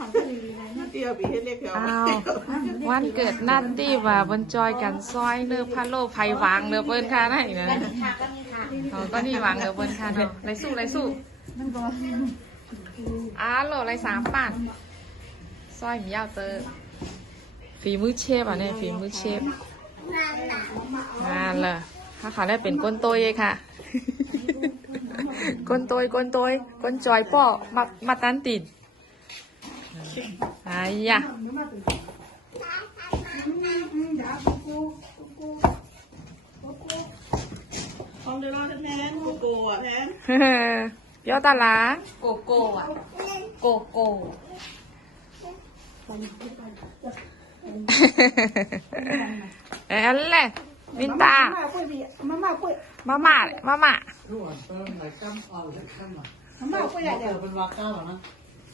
ววันเกิดนัดตี้ว่าบนจอยกันซอยเนื้อพะโลไผ่วางเนื้อเปิ้นค่ะนั่นนะค่ะก็มีค่ะอ๋อก็นี่วางเนื้อเปิ้นค่ะเนาะไรสู้ไรสู้มันบอกอ้าโหลไรสามป่านซอยหมียาวเตอร์ฝีมือเชฟอะเนี่ยฝีมือเชฟงานเลยถ้าเขาได้เป็นก้นโตยเลยค่ะก้นโตยก้นโตยก้นจอยป่อมามาตันติด อายะของเดลอแทนโกโก้อะแทนเปียวตาล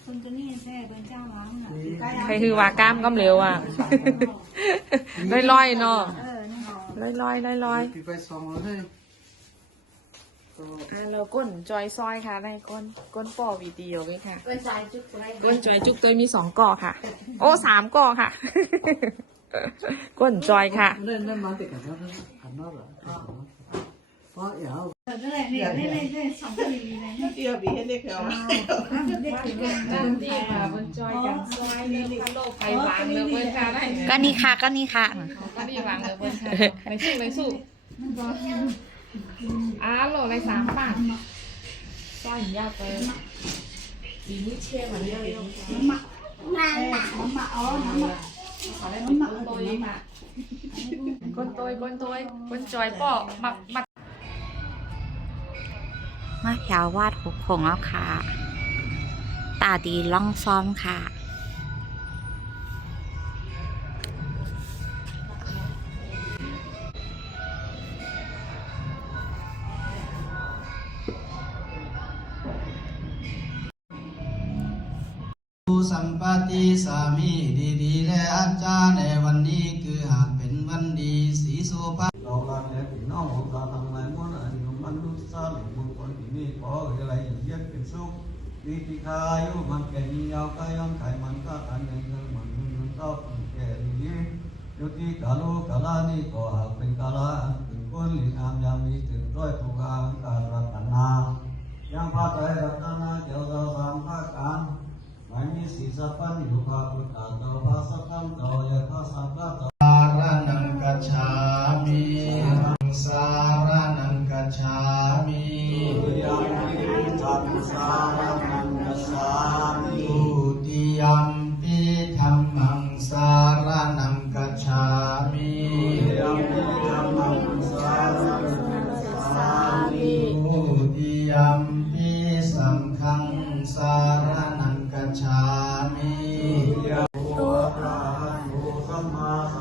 าโกโก้อะโกโก้เอ้ยอันแหละมินตามาม่ากุ้ยมาม่ามาม่ารู้ว่าเติมไหนกั้มเอาจากกั้มอะมาม่ากุ้ยอะเจเดี๋ยวอเป็นวาก้าหรอนะคนตัวนี้แท้เป็นเจ้าล้างน่ะใครคือว่ากล้ามก็เร็วอะลอยลอยๆเนาะเออนี่หอลอยลอยลอยลอยปีไปสองแล้วเฮ้ยอะเราก้นจอยซอยค่ะในก้นก้นป่อวีดีโอเลยค่ะ เป็นสายจุกไรก้นจอยจุกตัวมีสองก่อค่ะ โอ้สามก่อค่ะ ก้นจอยค่ะเล่นเล่นมาติดกันแล้วขันนอกเหรอเพราะอย่านั่นแหละนี่นี่นี่สองคนเลยนะเตี้ยบีให้เรียกเขาเด็กถึงนั่นดีค่ะบนจอยกันซอยเนื้อพะโลไผ่วางเนื้อเปิ้นค่ะได้ก็นี่ค่ะก็นี่ค่ะก็ดีวางเนื้อเปิ้นค่ะไรสู้ไรสู้อ้าโหลไรสามปานซอยหมียาวเตอร์ฝีมือเชฟอะเนี่ยมามามาอ๋อมามาขอได้เป็นก้นโตยค่ะก้นตยก้นตยก้นจอยป่อมามา มาแถววาดหุบงแล้วค่ะ ตาดีล่องซ้อมค่ะสัมปติสามีดีดีๆและอาจารย์ในวันนี้ มันรู้สาหรือมงคลที่นี่ขออะไรเย็นเป็นสุขวิธีคายุมันแก่ยิงยาวกายังไขมันก็อันหนึ่งเงินมันเงินมันก็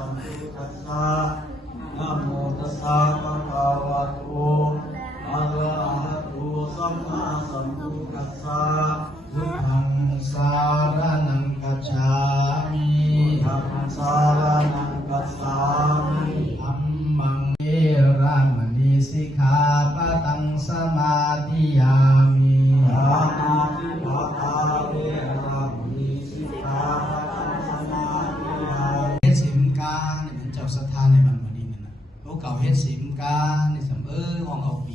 มมาสัมพุทธัสสะนะโมตัสสะภะคะวะโตอะระหะโตสัมมาสัมพุทธัสสะพุทธังสารนังกัจฉามิธัมมังสารนังกัจฉามิธัมมังเอรามณีสิกขาปะตังสมาธิยา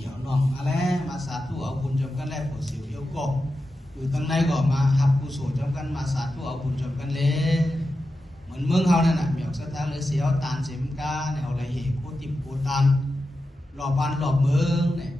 เอาเปี่ยวน้องอะไรมาสาธุเอาบุญจำกันแลกผู้สิวเดียวก็อยู่ตั้งในก็มาหับผู้โสจำกันมาสาธุเอาบุญจำกันเลยเหมือนเมืองเขานั่นน่ะมีออกสถานเลยเสียวตานเสมกาเนี่ยเอาอะไรเหโคติบโคตันรอบบ้านรอบเมืองเนี่ย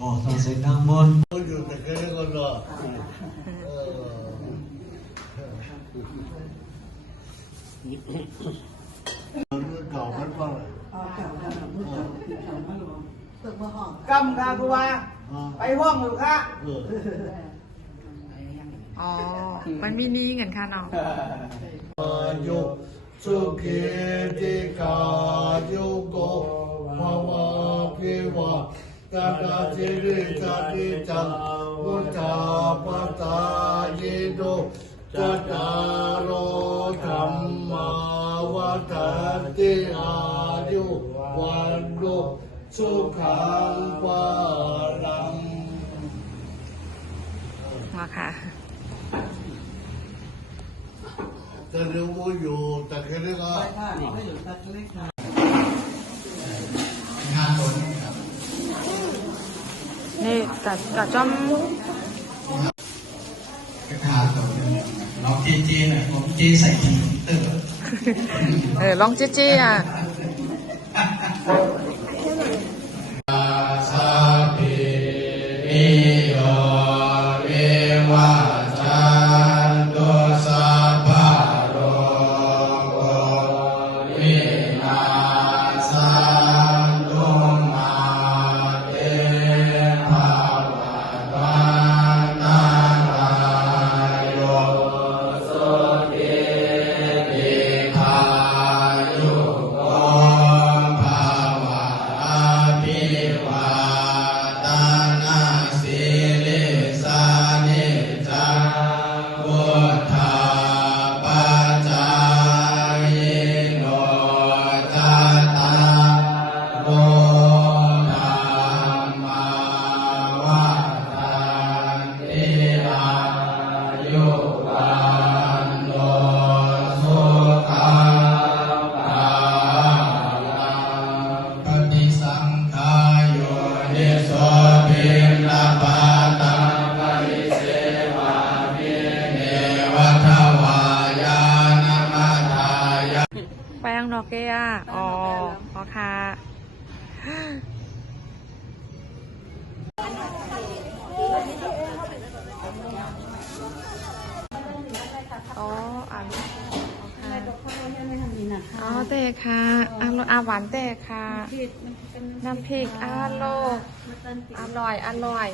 อ๋อต้องเสียงดังบนอยู่แต่คืนคนรอเก่าพันว่าอกำคาบัวไปห้องอยู่ค่ะอ๋อ มันมีนี้เงินค่ะน้องยุสุขีติกาโยโกภาวาพิวา นิจังมุจจาปตายิโนจัตตารโอธรรมาวัฏันติอายุวันโนสุขังปาลังมาค่ะจะรู้อยู่แต่แค่นี้ก็งานหลนครับ นี่ กะกะจอมกระทาตัวเนี่ยน้องเจเจเนี่ยผมเจใส่ถุงเตอร์เออลองเจ๊ๆอะ อกเกยอะอ๋อพอค่ะอ๋ออ่านอ๋อเตะค่ะอะอะหวานเตะค่ะ น้ำพริกอร่อยอร่อยอร่อย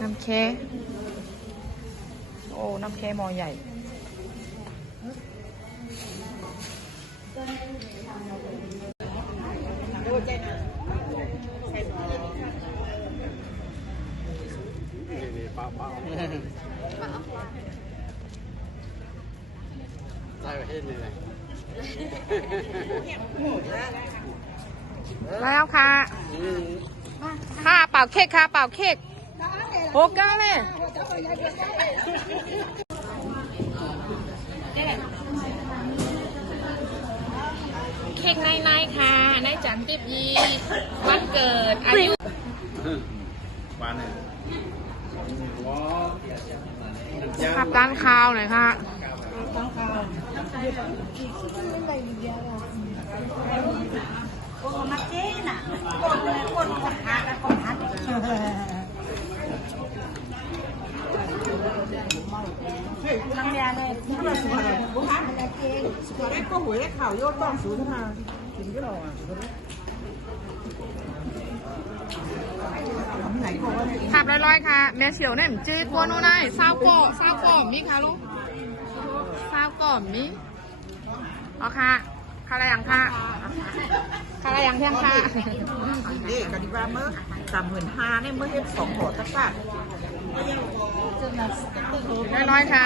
น้ำเค้กโอ้น้ำเค้กหมอใหญ่แล้วค่ะ ค่ะเป่าเค้กค่ะเป่าเค้กโอ้ก้าเลยเค้กในๆค่ะในจันทิบยีวันเกิดอายุขับด้านข้าวหน่อยค่ะ คนมาเจ๊น่ะคนคนคนหากันคนหาทำยาเลยถ้าเราสุขภาพบุหารอะไรเจ๊แรกก็หวยแรกข่าวโยดต้องศูนย์ค่ะกินก็หรอทำไหนบอกว่าขับลอยๆค่ะ แม่เฉียวเนี่ยมจืดกวนู่นนายซาวก่อซาวก่อมีค่ะลูกซาวก่อมีอ๋อค่ะ ค่ะอะไรอย่างค่ะค่ะอะไรอย่างเที่ยงค่ะเด็กกันดีกว่าเมื่อสามหมื่นห้าเนี่ยเมื่อเฮ็ดสองหัวตักตักลอยๆค่ะ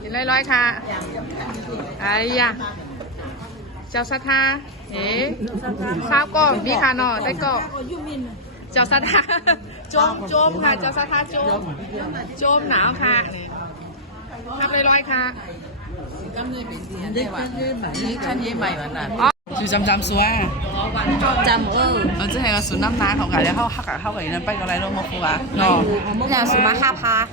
กินลอยๆค่ะไอ้ยะเจ้าสัทธาเอ๋ซาวก่อมมีค่ะเนาะได้ก่อเจ้าสัทธาโจมโจมค่ะ เจ้าสัทธาโจมโจมหนาวค่ะขับลอยๆค่ะ 就怎怎说啊？怎哦？我只系个酸南奶好噶，你好黑噶，好噶，然后不过嚟都冇苦啊。哦，然后酸奶黑怕。